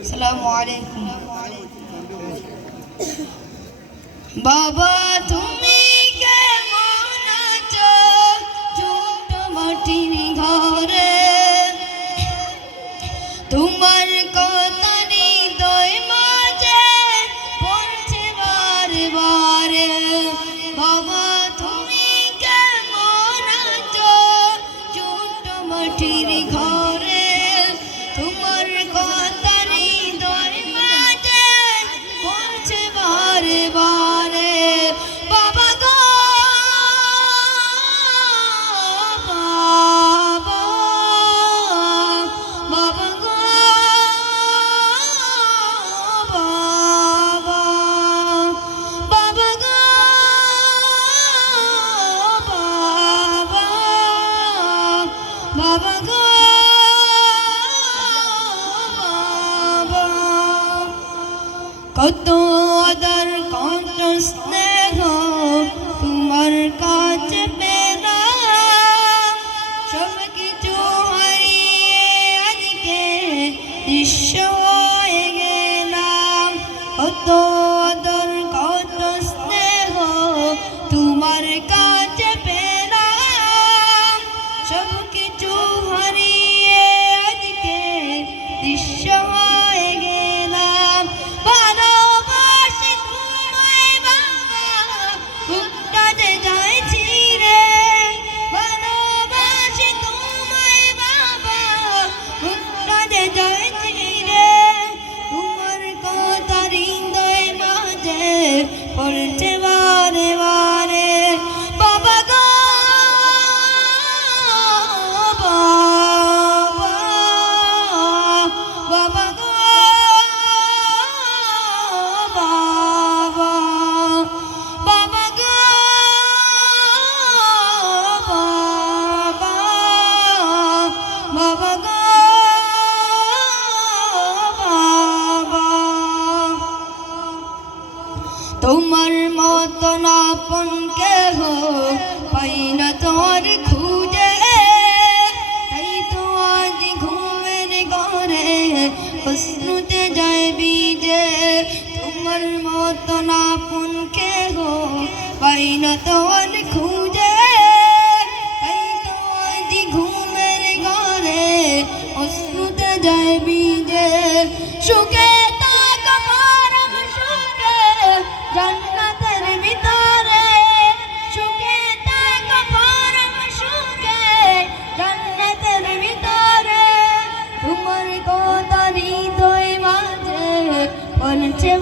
আসসালামু আলাইকুম। বাবা তুমি কেমন আছো? ছোট মাটির ঘরে তোমার কথা হৃদয় মাঝে পড়ছে বারে বারে। বাবা তুমি কেমন আছো? ছোট মাটির ঘরে তোমার কথা হৃদয় মাঝে পড়ছে বারে বারে। বাবা গো বাবা, বাবা গো বাবা, বাবা গো বাবা, বাবা গো বাবা। কত আদর কত স্নেহ তোমার কাছে পেলাম, সব কিছু হারিয়ে আজকে নিঃস্ব হয়ে গেলাম। কত আদর কত স্নেহ তোমার কাছে পেলাম, সব কিছু হারিয়ে আজকে নিঃস্ব হয়ে গেলাম। ভালোবাসি তোমায় বাবা, বুকটা যে যাইছি রে। ভালোবাসি তোমায় বাবা, বুকটা যে যাইছি রে। তোমার কথা হৃদয় মাঝে পড়ছে বারে বারে। বাবা গো বাবা, বাবা গো বাবা, বাবা গো বাবা, বাবা গো বাবা। তোমার মতন আপন কেহ পাই না তোর খুঁজে, তাই তো আজ ঘুমের ঘরে প্রশ্নতে যায় বিজে। তোমার মতন আপন কেহ পাই না তোর খুঁজে, তাই তো আজ ঘুমের ঘরে প্রশ্নতে যায় বিজে। সুখে থাকো পরম সুখে জান্নাতের ভিতরে, সুখে থাকো পরম সুখে জান্নাতের ভিতরে। তোমার কথা হৃদয় মাঝে পড়ছে